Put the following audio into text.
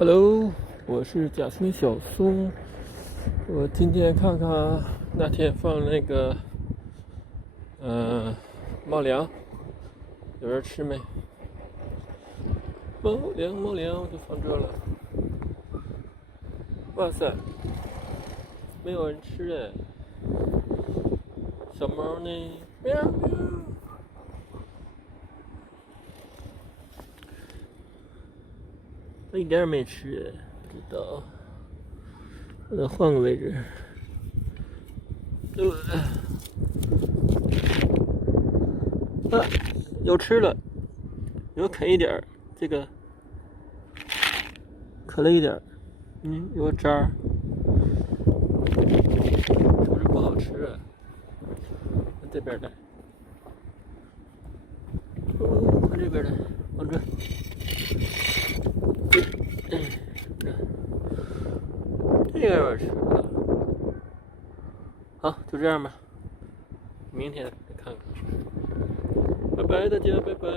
Hello，我是假青小松。我今天看看那天放那个猫粮，有人吃没？猫粮就放这了。哇塞，没有人吃哎。小猫呢？喵喵。它一点也没吃哎，不知道。我得换个位置。有吃了，有啃一点儿，这个啃了一点儿，有个渣儿，是不是不好吃啊？这边来，往这边来，往这，这个有点吃了。好，就这样吧，明天再看看。拜拜，大家，拜拜。